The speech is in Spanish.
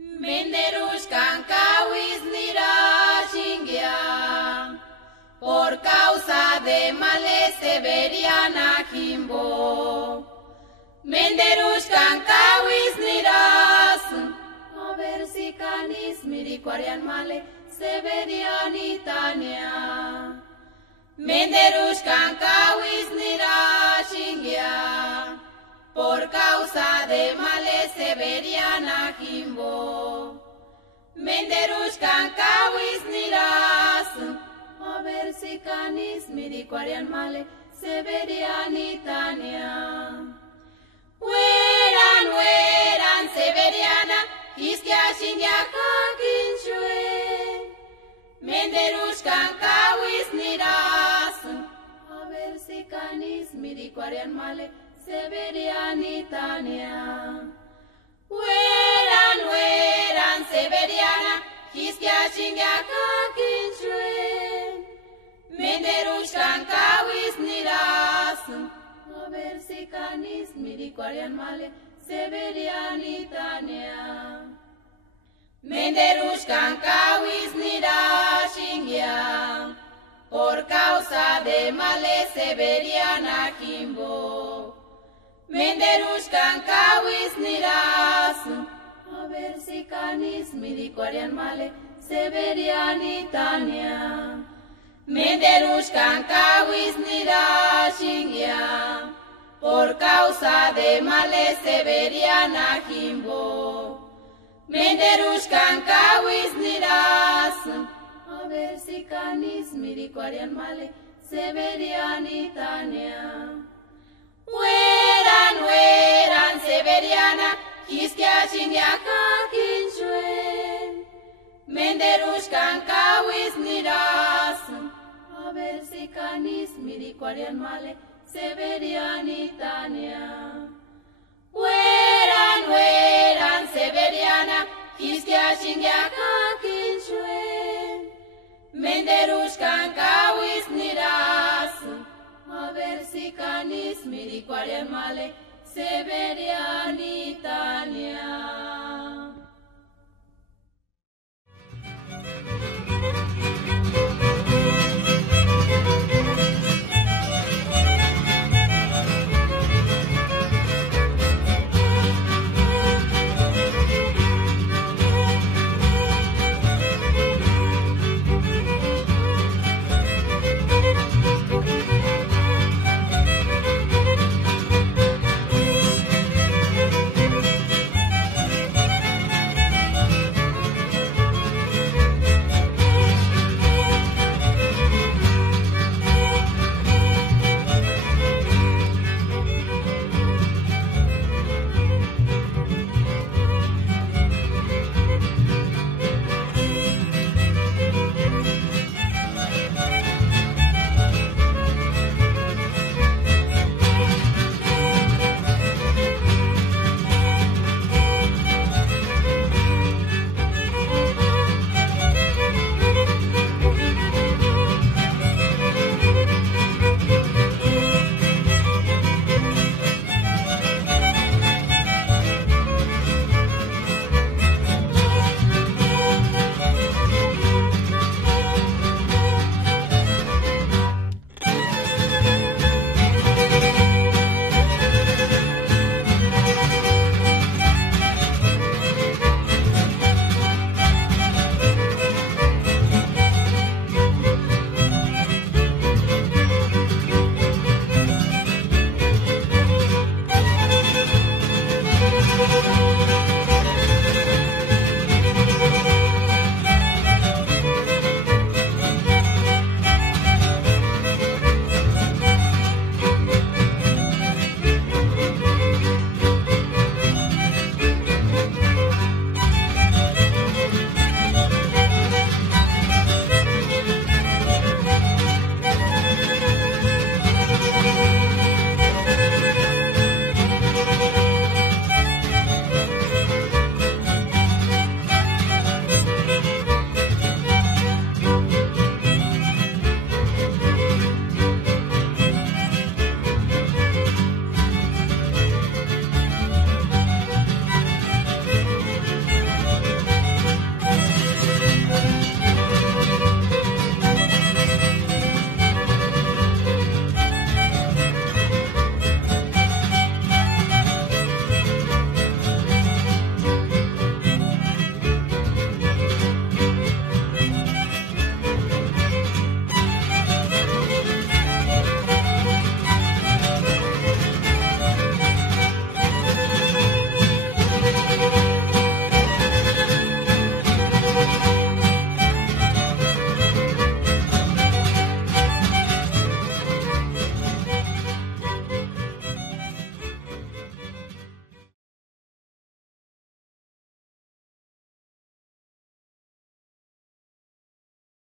Menderuscan kawis nira chingia, por causa de males severiana jimbo. Menderuscan kawis niras, a ver si canis miricuarian male severianitania. Menderuscan kawis nira chingia, por causa de males severiana jimbo. Menderuscan kawis niras, a ver si canis miricuarian male severianitania. Weran severiana, hiskia shingia kakinchue. Menderuscan kawis niras, a ver si canis miricuarian male severianitania. Weran severiana, hiskia shingia kakinchue. Menderuscan kawis niras, a ver si canis miricuarian male severianitania. Menderuscan kawis nira chingia, por causa de males severiana jimbo. Menderuscan kawis niras, a ver si canis miricuarian male severianitania. Menderuscan kawis nira chingia, por causa de males severiana jimbo. Menderuscan kawis niras, a ver si canis miricuarian male severianitania. Weran severiana, hiskia shingia kakinchue. Menderuscan kawis niras, a ver si canis miricuarian male severianitania. Weran severiana, hiskia shingia kakinchue. Menderuscan kawis niras, a ver si canis miricuarian male severianitania.